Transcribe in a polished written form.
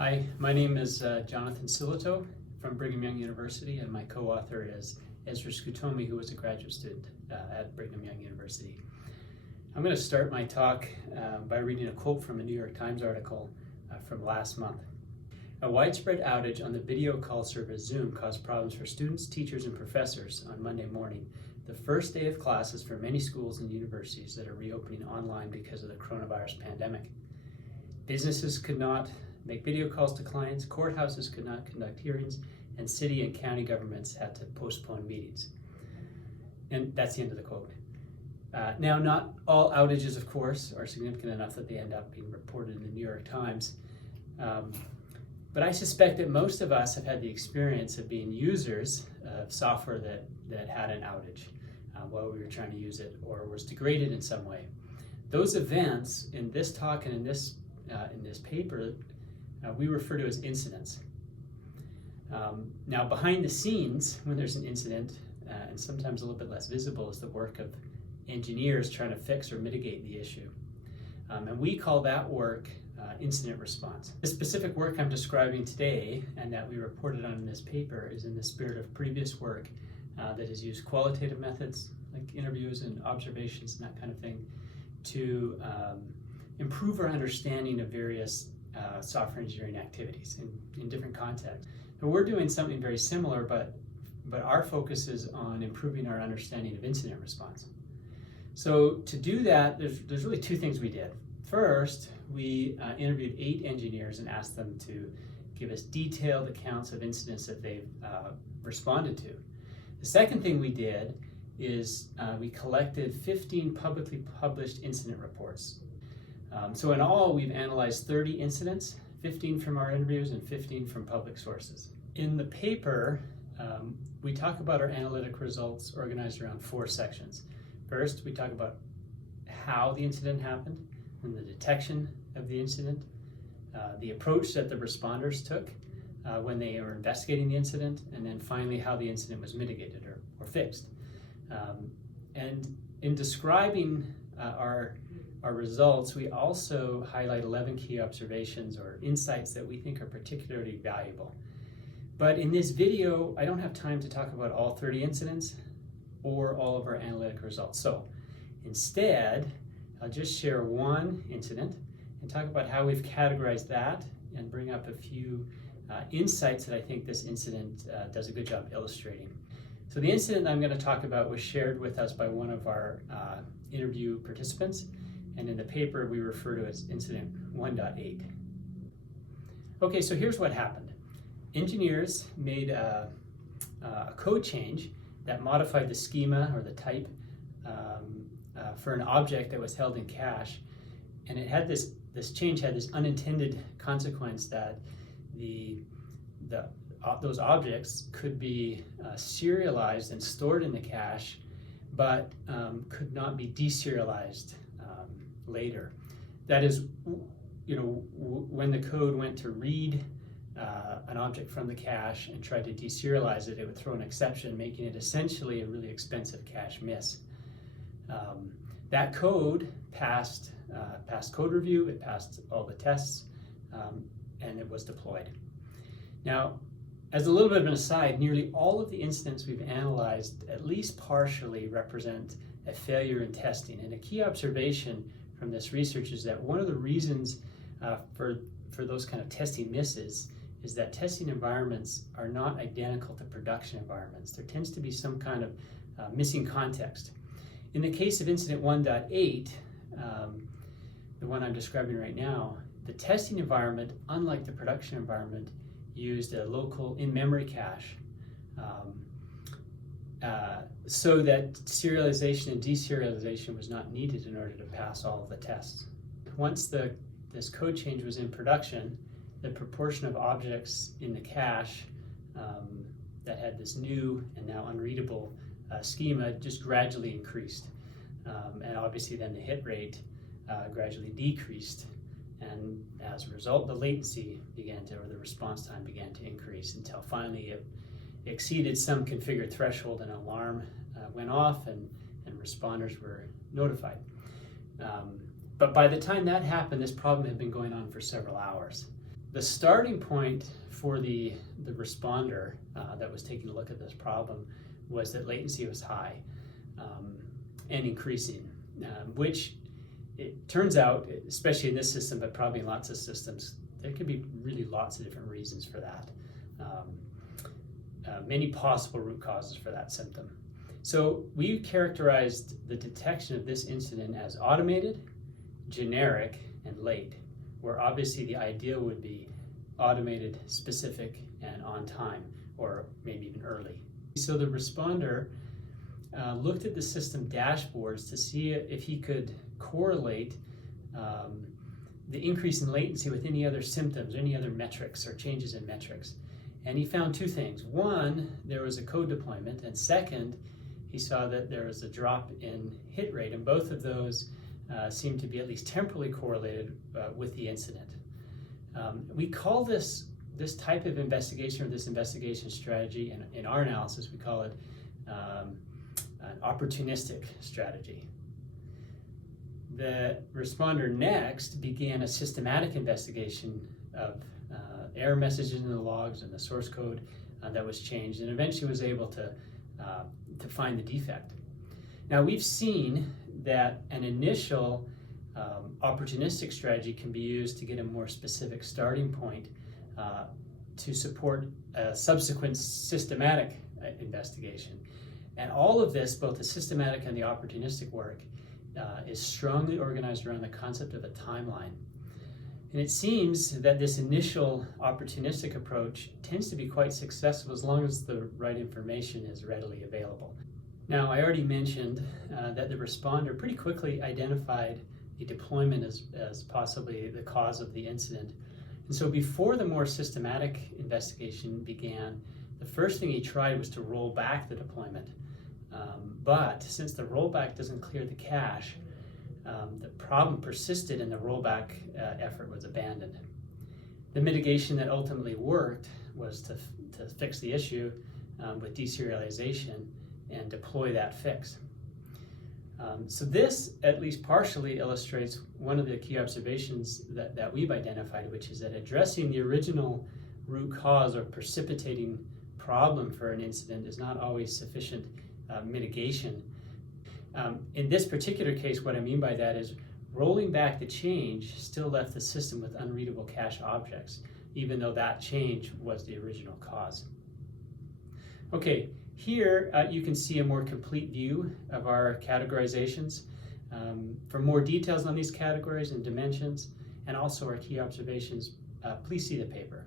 Hi, my name is Jonathan Silito from Brigham Young University, and my co-author is Ezra Scutomi, who was a graduate student at Brigham Young University. I'm going to start my talk by reading a quote from a New York Times article from last month. A widespread outage on the video call service Zoom caused problems for students, teachers, and professors on Monday morning, the first day of classes for many schools and universities that are reopening online because of the coronavirus pandemic. Businesses could not make video calls to clients, courthouses could not conduct hearings, and city and county governments had to postpone meetings. And that's the end of the quote. Now, not all outages, of course, are significant enough that they end up being reported in the New York Times. But I suspect that most of us have had the experience of being users of software that had an outage while we were trying to use it or was degraded in some way. Those events in this talk and in this paper, we refer to as incidents. Now, behind the scenes, when there's an incident, and sometimes a little bit less visible, is the work of engineers trying to fix or mitigate the issue. And we call that work incident response. The specific work I'm describing today and that we reported on in this paper is in the spirit of previous work that has used qualitative methods like interviews and observations and that kind of thing to improve our understanding of various software engineering activities in different contexts. And we're doing something very similar, but our focus is on improving our understanding of incident response. So to do that, there's really two things we did. First, we interviewed 8 engineers and asked them to give us detailed accounts of incidents that they've responded to. The second thing we did is we collected 15 publicly published incident reports. So in all, we've analyzed 30 incidents, 15 from our interviews and 15 from public sources. In the paper, we talk about our analytic results organized around 4 sections. First, we talk about how the incident happened and the detection of the incident, the approach that the responders took when they were investigating the incident, and then finally how the incident was mitigated or fixed. And in describing our results, we also highlight 11 key observations or insights that we think are particularly valuable. But in this video, I don't have time to talk about all 30 incidents or all of our analytic results. So instead, I'll just share one incident and talk about how we've categorized that and bring up a few insights that I think this incident does a good job illustrating. So the incident I'm going to talk about was shared with us by one of our interview participants, and in the paper we refer to as incident 1.8. Okay, so here's what happened. Engineers made a code change that modified the schema or the type for an object that was held in cache, and it had this change had this unintended consequence that those objects could be serialized and stored in the cache, but could not be deserialized later. That is, when the code went to read an object from the cache and tried to deserialize it, it would throw an exception, making it essentially a really expensive cache miss. That code passed code review, it passed all the tests, and it was deployed. Now, as a little bit of an aside, nearly all of the incidents we've analyzed at least partially represent a failure in testing. And a key observation from this research is that one of the reasons for those kind of testing misses is that testing environments are not identical to production environments. There tends to be some kind of missing context. In the case of incident 1.8, the one I'm describing right now, the testing environment, unlike the production environment, used a local in-memory cache so that serialization and deserialization was not needed in order to pass all of the tests. Once this code change was in production, the proportion of objects in the cache that had this new and now unreadable schema just gradually increased. And obviously then the hit rate gradually decreased. And as a result, the latency or the response time began to increase until finally it exceeded some configured threshold and an alarm went off and responders were notified. But by the time that happened, this problem had been going on for several hours. The starting point for the responder that was taking a look at this problem was that latency was high and increasing, which it turns out, especially in this system, but probably in lots of systems, there could be really lots of different reasons for that. Many possible root causes for that symptom. So we characterized the detection of this incident as automated, generic, and late, where obviously the ideal would be automated, specific, and on time, or maybe even early. So the responder looked at the system dashboards to see if he could correlate the increase in latency with any other symptoms, any other metrics or changes in metrics. And he found two things. One, there was a code deployment, and second, he saw that there was a drop in hit rate, and both of those seemed to be at least temporally correlated with the incident. We call this type of investigation, or this investigation strategy, and in our analysis we call it an opportunistic strategy. The responder next began a systematic investigation of error messages in the logs and the source code that was changed, and eventually was able to find the defect. Now, we've seen that an initial opportunistic strategy can be used to get a more specific starting point to support a subsequent systematic investigation. And all of this, both the systematic and the opportunistic work, is strongly organized around the concept of a timeline. And it seems that this initial opportunistic approach tends to be quite successful as long as the right information is readily available. Now, I already mentioned that the responder pretty quickly identified the deployment as possibly the cause of the incident. And so before the more systematic investigation began, the first thing he tried was to roll back the deployment. But since the rollback doesn't clear the cache, the problem persisted and the rollback effort was abandoned. The mitigation that ultimately worked was to fix the issue with deserialization and deploy that fix. So this at least partially illustrates one of the key observations that we've identified, which is that addressing the original root cause or precipitating problem for an incident is not always sufficient mitigation. In this particular case, what I mean by that is rolling back the change still left the system with unreadable cache objects, even though that change was the original cause. Okay, here you can see a more complete view of our categorizations. For more details on these categories and dimensions, and also our key observations, please see the paper.